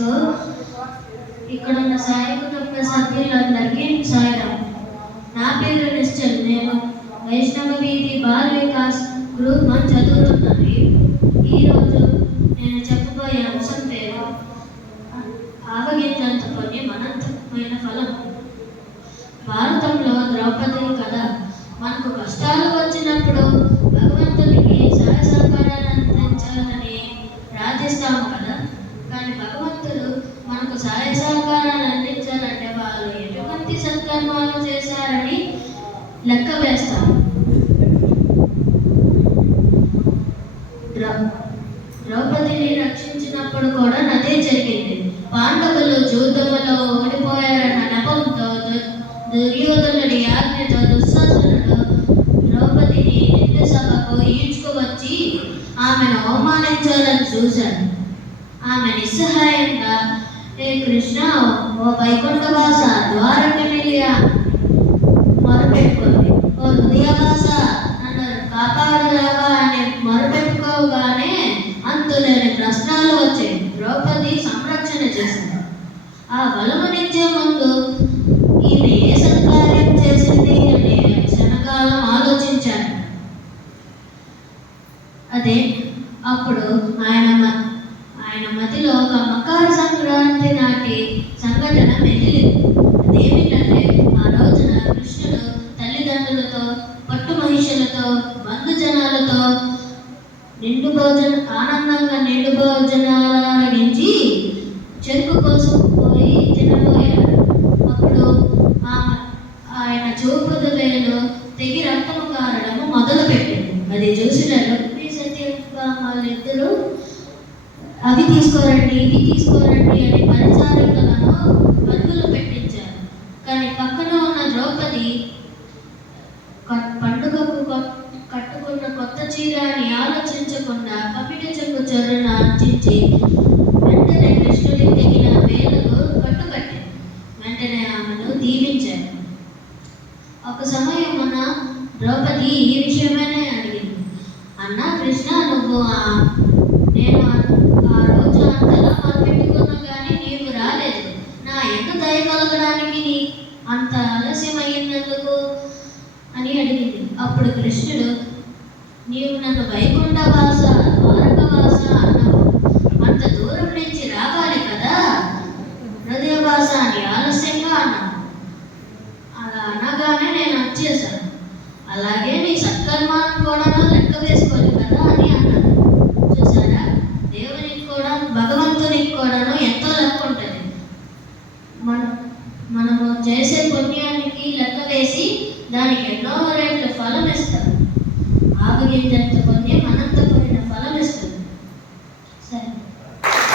తెలియజేస్తూ ఇక్కడ ఉన్న సాయి కుటుంబ సభ్యులందరికీ సాయిరాం. నా పేరు నిశ్చల్. నేను వైష్ణవ వీధి బాల్ వికాస్ గ్రూప్ 1 చదువుతున్నాను. ఈరోజు నేను చెప్పబోయే అంశం పేరు ఆవగింజంత పుణ్యం అనంతమైన ఫలం. భారతంలో ద్రౌపది కథ. మనకు కష్టాలు వచ్చినప్పుడు భగవంతునికి సహాయ సహకారాలు అందించాలని ప్రార్థిస్తాము కదా. కానీ భగవంతుడు మనకు సహాయ సహకారాలు అందించాలంటే వాళ్ళు ఎటువంటి సత్కర్మాలు చేశారని లెక్క వేస్తాము. ద్రౌపదిని రక్షించినప్పుడు కూడా అదే జరిగింది. పాండవులు యుద్ధంలో ఓడిపోయారన్న నెపంతో దుర్యోధనుడి ఆజ్ఞతో దుశ్శాసనుడు ద్రౌపదిని నిండు సభకు ఈడ్చుకువచ్చి ఆమెను అవమానించాలని చూశాడు. ఆమె నిస్సహాయంగా, హే కృష్ణ, ఓ వైకుంఠవాస, ద్వారకనిలయ మొరపెట్టుకుంది. ఓ హృదయవాస, నన్ను కాపాడలేవా అని మొరపెట్టుకోగానే అంతులేని ప్రశ్నలు వచ్చాయి. ద్రౌపది సంరక్షణ చేసింది. ఆ బలమనిచ్చే ముందు ఈమె ఏ సత్కార్యం చేసింది అని క్షణకాలం ఆలోచించాడు. అదే అప్పుడు ఆయన మధ్యలో ఒక మకర సంక్రాంతి నాటి సంఘటన మెదిలింది. అదేమిటంటే, ఆ రోజున కృష్ణుడు తల్లిదండ్రులతో, పట్టు మహిషులతో, బంధుజనాలతో ఆనందంగా నిండు భోజనాలరించి చెరుకు కోసుకుపోయి తినబోయాడు. అప్పుడు ఆయన చూపుడు వేలు తెగి రక్తము కారడము మొదలుపెట్టింది. అది చూసిన లక్ష్మీ సత్యభామలిద్దరూ అవి తీసుకోరండి, ఇవి తీసుకోరండి అని పరిచారికలను పరుగులు పెట్టించారు. కానీ పక్కన ఉన్న ద్రౌపది పండుగకు కట్టుకున్న కొత్త చీర అని ఆలోచించకుండా పమిట చెంగు చొర్రన అందించి వెంటనే కృష్ణుడి తెగిన వేలకు కట్టుకట్టింది. వెంటనే ఆమెను దీవించారు. ఒక సమయం మన ద్రౌపది ఈ విషయమనే అడిగింది. అన్నా కృష్ణ, నేను ఆ రోజు అంతలా మొదలుపెట్టుకున్నా కానీ నీవు రాలేదు. నా ఎంత దయ కలగడానికి అంత ఆలస్యం అయ్యిందెందుకు అని అడిగింది. అప్పుడు కృష్ణుడు, నీవు నన్ను వైకుంఠవాస